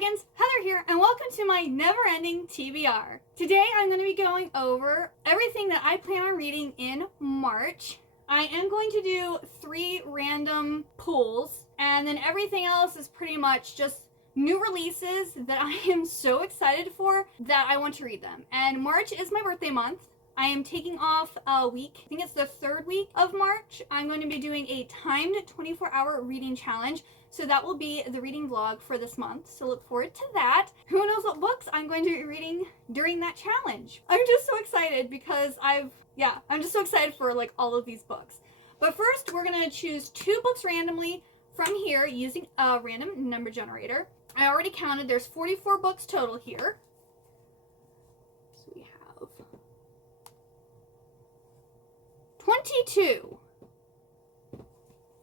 Dragons, Heather here, and welcome to my never-ending TBR. Today I'm going to be going over everything that I plan on reading in March. I am going to do 3 random pulls, and then everything else is pretty much just new releases that I am so excited for that I want to read them. And March is my birthday month. I am taking off a week. I think it's the 3rd week of March. I'm going to be doing a timed 24-hour reading challenge. So that will be the reading vlog for this month. So look forward to that. Who knows what books I'm going to be reading during that challenge. I'm just so excited because I'm just so excited for like all of these books. But first, we're going to choose 2 books randomly from here using a random number generator. I already counted. There's 44 books total here. So we have 22.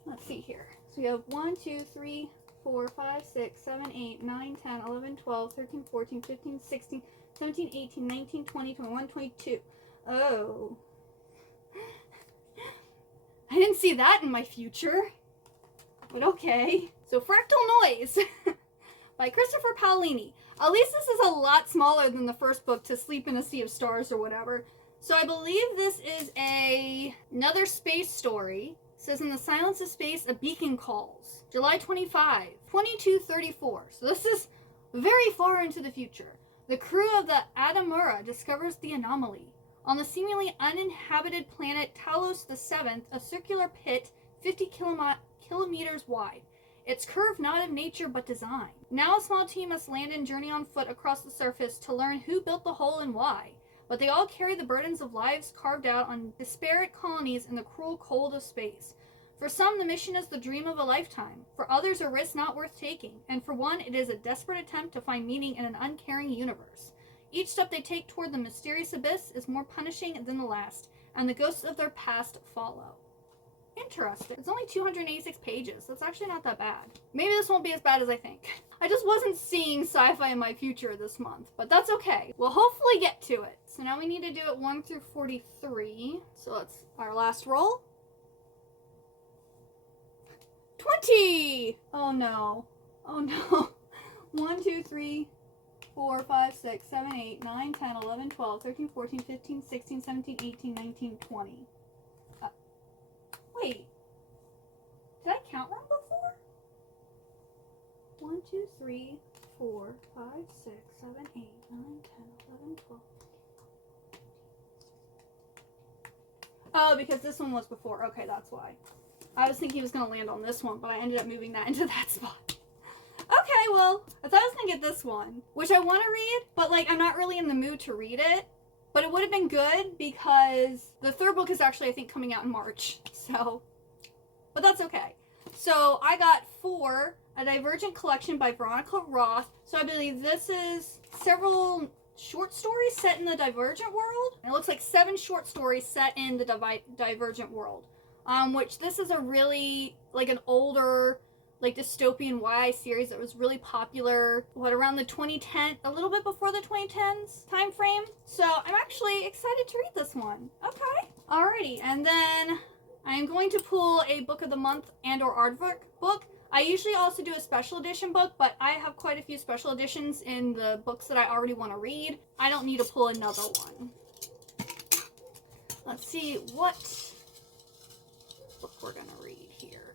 Let's see here. So we have 1, 2, 3, 4, 5, 6, 7, 8, 9, 10, 11, 12, 13, 14, 15, 16, 17, 18, 19, 20, 21, 22. Oh. I didn't see that in my future. But okay. So Fractal Noise by Christopher Paolini. At least this is a lot smaller than the first book, To Sleep in a Sea of Stars or whatever. So I believe this is another space story. It says, in the silence of space, a beacon calls. July 25, 2234. So this is very far into the future. The crew of the Adamura discovers the anomaly. On the seemingly uninhabited planet Talos VII, a circular pit 50 kilometers wide. Its curve not of nature but design. Now a small team must land and journey on foot across the surface to learn who built the hole and why. But they all carry the burdens of lives carved out on disparate colonies in the cruel cold of space. For some, the mission is the dream of a lifetime. For others, a risk not worth taking. And for one, it is a desperate attempt to find meaning in an uncaring universe. Each step they take toward the mysterious abyss is more punishing than the last, and the ghosts of their past follow. Interesting. It's only 286 pages. That's actually not that bad. Maybe this won't be as bad as I think. I just wasn't seeing sci-fi in my future this month, but that's okay. We'll hopefully get to it. So now we need to do it 1 through 43. So let's, our last roll. 20! Oh no. Oh no. 1, 2, 3, 4, 5, 6, 7, 8, 9, 10, 11, 12, 13, 14, 15, 16, 17, 18, 19, 20. Wait. Did I count wrong before? 1, 2, 3, 4, 5, 6, 7, 8, 9, 10, 11, 12. Oh, because this one was before. Okay, that's why. I was thinking he was going to land on this one, but I ended up moving that into that spot. Okay, well, I thought I was going to get this one, which I want to read, but like I'm not really in the mood to read it. But it would have been good because the 3rd book is actually, I think, coming out in March. So, but that's okay. So I got 4, A Divergent Collection by Veronica Roth. So I believe this is several short stories set in the Divergent world. It looks like 7 short stories set in the Divergent world. Which this is a really, like an older, like dystopian YA series that was really popular, around the 2010, a little bit before the 2010s time frame. So I'm actually excited to read this one. Okay. Alrighty, and then I'm going to pull a book of the month and or artwork book. I usually also do a special edition book, but I have quite a few special editions in the books that I already want to read. I don't need to pull another one. Let's see what book we're going to read here.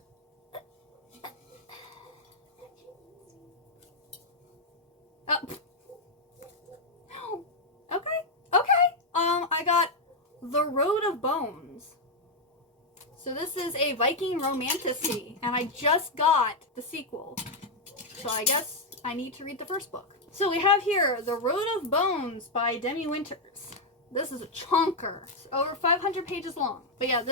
Okay. I got The Road of Bones. So this is a Viking Romantasy, and I just got the sequel. So I guess I need to read the first book. So we have here The Road of Bones by Demi Winters. This is a chunker. It's over 500 pages long. But yeah,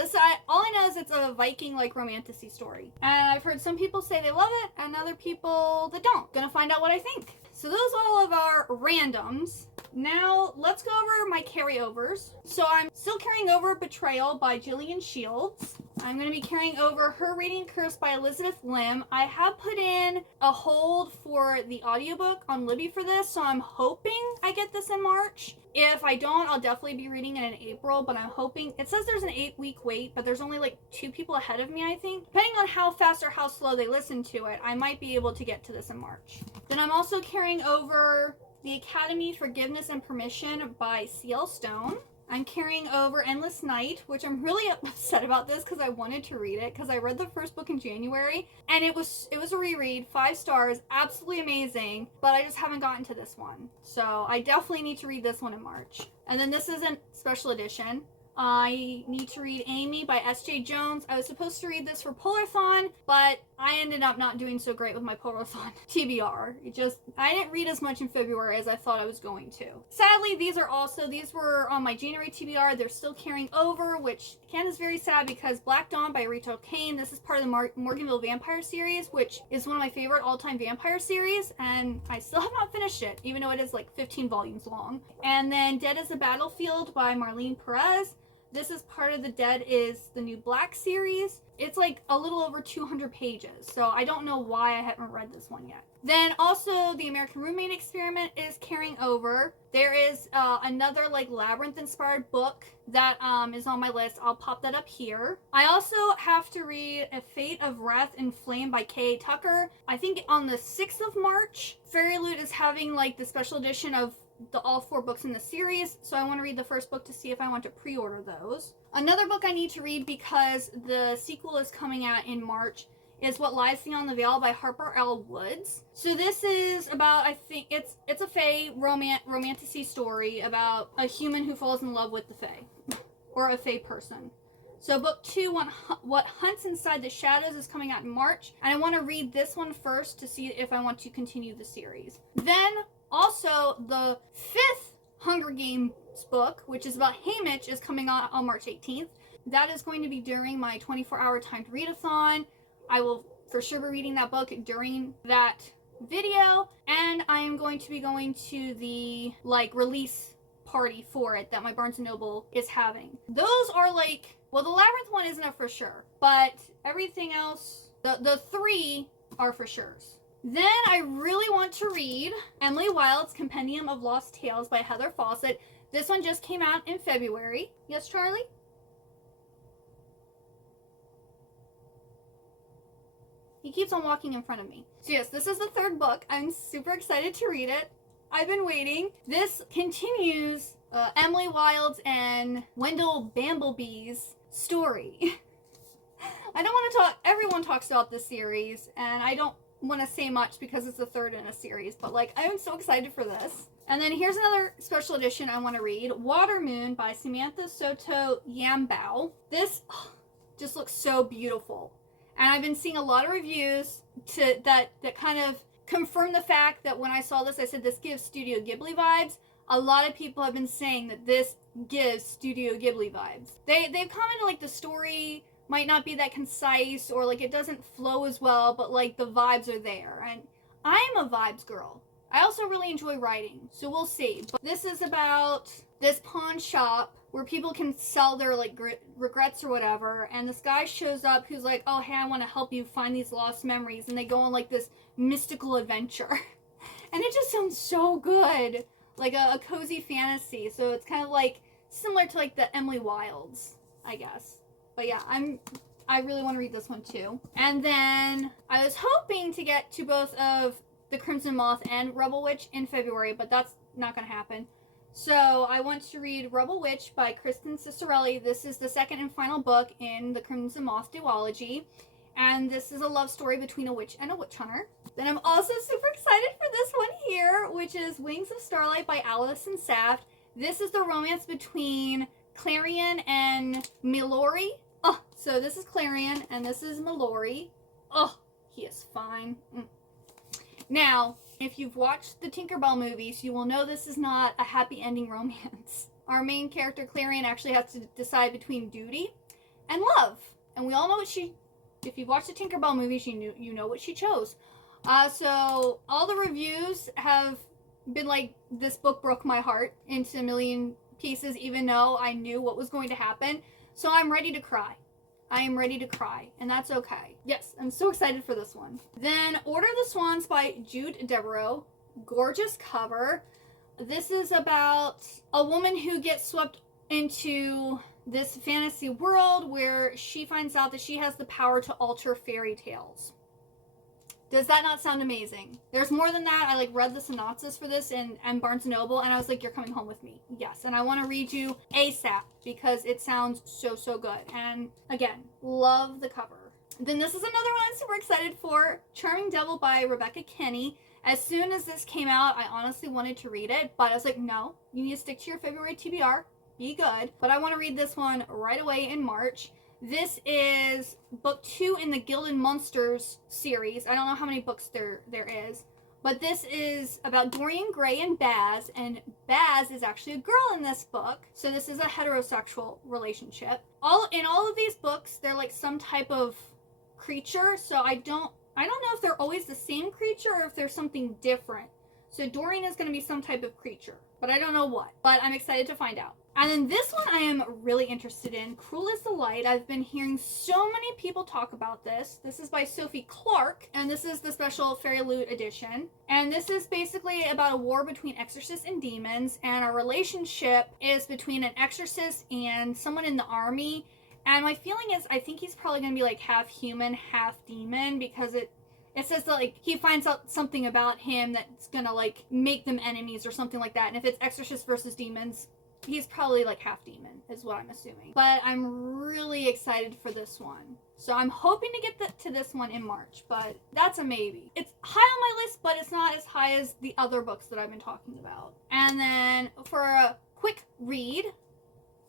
all I know is it's a Viking like romantasy story. And I've heard some people say they love it and other people that don't. Gonna find out what I think. So those are all of our randoms. Now let's go over my carryovers. So I'm still carrying over Betrayal by Gillian Shields. I'm going to be carrying over Her Reading Curse by Elizabeth Lim. I have put in a hold for the audiobook on Libby for this, so I'm hoping I get this in March. If I don't, I'll definitely be reading it in April, but I'm hoping... It says there's an 8-week wait, but there's only like 2 people ahead of me, I think. Depending on how fast or how slow they listen to it, I might be able to get to this in March. Then I'm also carrying over The Academy, Forgiveness and Permission by C.L. Stone. I'm carrying over Endless Night, which I'm really upset about this because I wanted to read it because I read the first book in January and it was a reread, 5 stars, absolutely amazing, but I just haven't gotten to this one. So I definitely need to read this one in March. And then this is a special edition. I need to read Amy by S.J. Jones. I was supposed to read this for Polathon, but I ended up not doing so great with my Polathon TBR. I didn't read as much in February as I thought I was going to. Sadly, these were on my January TBR. They're still carrying over, which again is very sad because Black Dawn by Rachel Kane. This is part of the Morganville Vampire series, which is one of my favorite all-time vampire series, and I still have not finished it, even though it is like 15 volumes long. And then Dead is a Battlefield by Marlene Perez. This is part of the Dead is the New Black series. It's like a little over 200 pages, so I don't know why I haven't read this one yet. Then also The American Roommate Experiment is carrying over. There is another like Labyrinth-inspired book that is on my list. I'll pop that up here. I also have to read A Fate of Wrath and Flame by K.A. Tucker. I think on the 6th of March, Fairy Loot is having like the special edition of all 4 books in the series, so I want to read the first book to see if I want to pre-order those. Another book I need to read because the sequel is coming out in March is What Lies Beyond the Veil by Harper L. Woods. So this is about, I think it's a Fae romantasy story about a human who falls in love with the Fae, or a Fae person. So book 2, What Hunts Inside the Shadows, is coming out in March, and I want to read this one first to see if I want to continue the series. Then also, the 5th Hunger Games book, which is about Haymitch, is coming out on March 18th. That is going to be during my 24-hour timed readathon. I will for sure be reading that book during that video, and I am going to be going to the release party for it that my Barnes & Noble is having. Those are like, well, the Labyrinth one isn't a for sure, but everything else, the 3 are for sures. Then I really want to read Emily Wilde's Compendium of Lost Tales by Heather Fawcett. This one just came out in February. Yes, Charlie? He keeps on walking in front of me. So yes, this is the 3rd book. I'm super excited to read it. I've been waiting. This continues Emily Wilde's and Wendell Bamblebee's story. I don't want to talk, everyone talks about this series, and I don't want to say much because it's the 3rd in a series, but like I am so excited for this. And then here's another special edition I want to read, Water Moon by Samantha Soto Yambao. This just looks so beautiful, and I've been seeing a lot of reviews that kind of confirm the fact that when I saw this, I said this gives Studio Ghibli vibes. A lot of people have been saying that this gives Studio Ghibli vibes. They've commented like the story might not be that concise, or like it doesn't flow as well, but like the vibes are there, and I'm a vibes girl. I also really enjoy writing, so we'll see. But this is about this pawn shop where people can sell their like regrets or whatever, and this guy shows up who's like, oh hey, I want to help you find these lost memories, and they go on like this mystical adventure. And it just sounds so good, like a cozy fantasy. So it's kind of like similar to like the Emily Wilde's, I guess. But yeah, I really want to read this one too. And then I was hoping to get to both of The Crimson Moth and Rebel Witch in February, but that's not going to happen. So I want to read Rebel Witch by Kristen Cicerelli. This is the 2nd and final book in the Crimson Moth duology. And this is a love story between a witch and a witch hunter. Then I'm also super excited for this one here, which is Wings of Starlight by Allison Saft. This is the romance between Clarion and Milori. Oh, so this is Clarion and this is Milori. Oh, he is fine. Now, if you've watched the Tinkerbell movies, you will know this is not a happy ending romance. Our main character, Clarion, actually has to decide between duty and love. And we all know what if you've watched the Tinkerbell movies, you know what she chose. So all the reviews have been like, this book broke my heart into a million pieces, even though I knew what was going to happen. So I'm ready to cry. I am ready to cry, and that's okay. Yes, I'm so excited for this one. Then Order of the Swans by Jude Devereaux. Gorgeous cover. This is about a woman who gets swept into this fantasy world where she finds out that she has the power to alter fairy tales. Does that not sound amazing? There's more than that. I read the synopsis for this in Barnes & Noble, and I was like, you're coming home with me. Yes, and I want to read you ASAP because it sounds so, so good. And again, love the cover. Then this is another one I'm super excited for. Charming Devil by Rebecca Kinney. As soon as this came out, I honestly wanted to read it, but I was like, no, you need to stick to your February TBR. Be good. But I want to read this one right away in March. This is book 2 in the Gilded Monsters series. I don't know how many books there is, but this is about Dorian Gray and Baz, and Baz is actually a girl in this book, so this is a heterosexual relationship. In all of these books, they're like some type of creature, so I don't know if they're always the same creature or if there's something different. So Dorian is going to be some type of creature, but I don't know what. But I'm excited to find out. And then this one I am really interested in, Cruel is the Light. I've been hearing so many people talk about this. This is by Sophie Clark, and this is the special Fairy Loot edition. And this is basically about a war between exorcists and demons, and our relationship is between an exorcist and someone in the army. And my feeling is I think he's probably going to be like half human, half demon, because it says that like he finds out something about him that's going to like make them enemies or something like that. And if it's exorcists versus demons, he's probably like half demon is what I'm assuming. But I'm really excited for this one. So I'm hoping to get to this one in March, but that's a maybe. It's high on my list, but it's not as high as the other books that I've been talking about. And then for a quick read,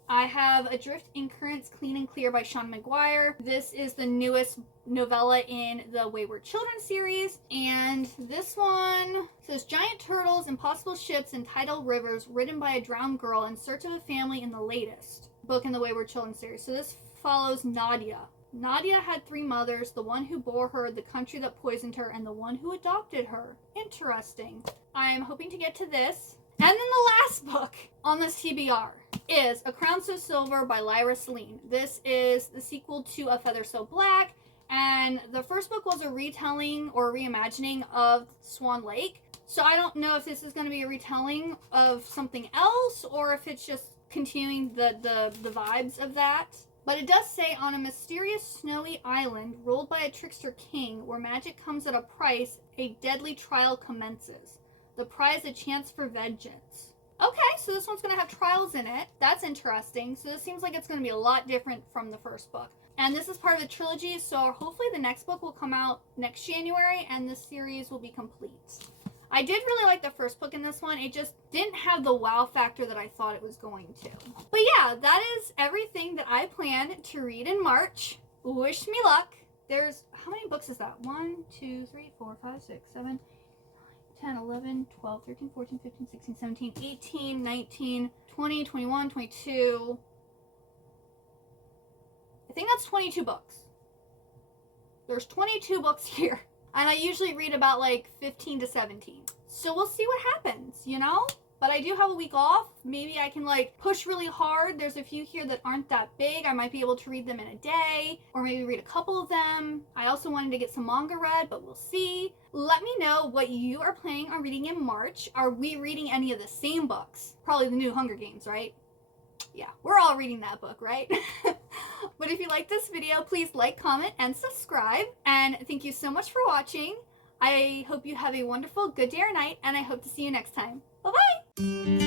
I have Adrift in Currents Clean and Clear by Sean McGuire. This is the newest novella in the Wayward Children series. And this one says giant turtles, impossible ships, and tidal rivers ridden by a drowned girl in search of a family in the latest book in the Wayward Children series. So this follows Nadia. Nadia had 3 mothers, the one who bore her, the country that poisoned her, and the one who adopted her. Interesting. I'm hoping to get to this. And then the last book on this TBR is A Crown So Silver by Lyra Celine. This is the sequel to A Feather So Black, and the first book was a retelling or reimagining of Swan Lake. So I don't know if this is going to be a retelling of something else or if it's just continuing the vibes of that. But it does say, on a mysterious snowy island ruled by a trickster king where magic comes at a price, a deadly trial commences. The prize, a chance for vengeance. Okay, so this one's going to have trials in it. That's interesting. So this seems like it's going to be a lot different from the first book. And this is part of a trilogy, so hopefully the next book will come out next January and the series will be complete. I did really like the first book in this one. It just didn't have the wow factor that I thought it was going to. But yeah, that is everything that I plan to read in March. Wish me luck. There's, how many books is that? 1, 2, 3, 4, 5, 6, 7, 10, 11, 12, 13, 14, 15, 16, 17, 18, 19, 20, 21, 22. I think that's 22 books. There's 22 books here. And I usually read about like 15 to 17. So we'll see what happens, you know? But I do have a week off. Maybe I can like push really hard. There's a few here that aren't that big. I might be able to read them in a day or maybe read a couple of them. I also wanted to get some manga read, but we'll see. Let me know what you are planning on reading in March. Are we reading any of the same books? Probably the new Hunger Games, right? Yeah, we're all reading that book, right? But if you like this video, please like, comment, and subscribe. And thank you so much for watching. I hope you have a wonderful good day or night, and I hope to see you next time. Bye-bye!